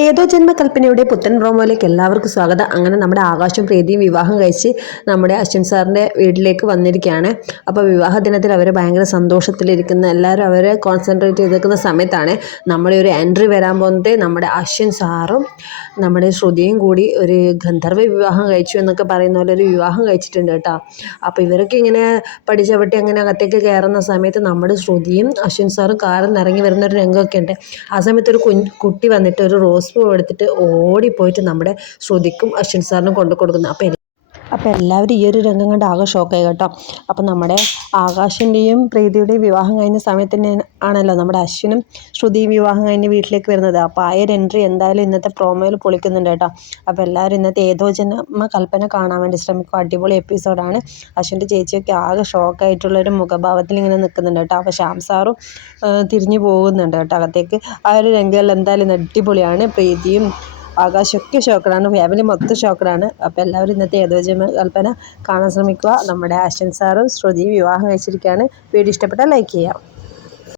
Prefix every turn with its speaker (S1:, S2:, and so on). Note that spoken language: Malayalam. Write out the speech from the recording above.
S1: ഏതോ ജന്മകൽപ്പനയുടെ പുത്തൻ പ്രോമോയിലേക്ക് എല്ലാവർക്കും സ്വാഗതം. അങ്ങനെ നമ്മുടെ ആകാശം പ്രീതിയും വിവാഹം കഴിച്ച് നമ്മുടെ അശ്വിൻ സാറിന്റെ വീട്ടിലേക്ക് വന്നിരിക്കുകയാണ്. അപ്പോൾ വിവാഹ ദിനത്തിൽ അവർ ഭയങ്കര സന്തോഷത്തിലിരിക്കുന്ന. എല്ലാവരും അവരെ കോൺസെൻട്രേറ്റ് ചെയ്തിരിക്കുന്ന സമയത്താണ് നമ്മുടെ ഒരു എൻട്രി വരാൻ പോകുന്നത്. നമ്മുടെ അശ്വിൻ സാറും നമ്മുടെ ശ്രുതിയും കൂടി ഒരു ഗന്ധർവ വിവാഹം കഴിച്ചു എന്നൊക്കെ പറയുന്ന പോലെ ഒരു വിവാഹം കഴിച്ചിട്ടുണ്ട് കേട്ടോ. അപ്പോൾ ഇവരൊക്കെ ഇങ്ങനെ പഠിച്ചവട്ടി അങ്ങനെ അകത്തേക്ക് കയറുന്ന സമയത്ത് നമ്മുടെ ശ്രുതിയും അശ്വിൻ സാറും കാറിൽ നിന്ന് ഇറങ്ങി വരുന്ന ഒരു രംഗമൊക്കെ ഉണ്ട്. ആ സമയത്ത് ഒരു കുഞ്ഞ് കുട്ടി വന്നിട്ട് ഒരു റോസ് പൂ എടുത്തിട്ട് ഓടിപ്പോയിട്ട് നമ്മുടെ ശ്രുതിക്കും അശ്വിൻ സാറിനും കൊണ്ടു കൊടുക്കുന്നു. അപ്പോൾ അപ്പോൾ എല്ലാവരും ഈ ഒരു രംഗം കണ്ട് ആകെ ഷോക്കായി കേട്ടോ. അപ്പോൾ നമ്മുടെ ആകാശിന്റെയും പ്രീതിയുടെയും വിവാഹം കഴിഞ്ഞ സമയത്ത് തന്നെ ആണല്ലോ നമ്മുടെ അശ്വിനും ശ്രുതിയും വിവാഹം കഴിഞ്ഞ് വീട്ടിലേക്ക് വരുന്നത്. അപ്പോൾ ആ ഒരു എൻട്രി എന്തായാലും ഇന്നത്തെ പ്രോമോയിൽ പൊളിക്കുന്നുണ്ട് കേട്ടോ. അപ്പോൾ എല്ലാവരും ഇന്നത്തെ ഏതോ ജന്മ കൽപ്പന കാണാൻ വേണ്ടി ശ്രമിക്കും. അടിപൊളി എപ്പിസോഡാണ് അശ്വിന്റെ ചേച്ചിയൊക്കെ ആകെ ഷോക്കായിട്ടുള്ളൊരു മുഖഭാവത്തിൽ ഇങ്ങനെ നിൽക്കുന്നുണ്ട് കേട്ടോ. അപ്പോൾ ശ്യാം സാറും തിരിഞ്ഞു പോകുന്നുണ്ട് കേട്ടോ അകത്തേക്ക്. ആ ഒരു രംഗമെല്ലാം എന്തായാലും അടിപൊളിയാണ്. പ്രീതിയും ആകാശമൊക്കെ ഷോക്കഡാണ് ഫാമിലി മൊത്തം ഷോക്കഡാണ് അപ്പോൾ എല്ലാവരും ഇന്നത്തെ ഏതോജമ കൽപ്പന കാണാൻ ശ്രമിക്കുക. നമ്മുടെ ആശൻ സാറും ശ്രുതി വിവാഹം കഴിച്ചിരിക്കുകയാണ്. വീഡിയോ ഇഷ്ടപ്പെട്ടാൽ ലൈക്ക് ചെയ്യാം.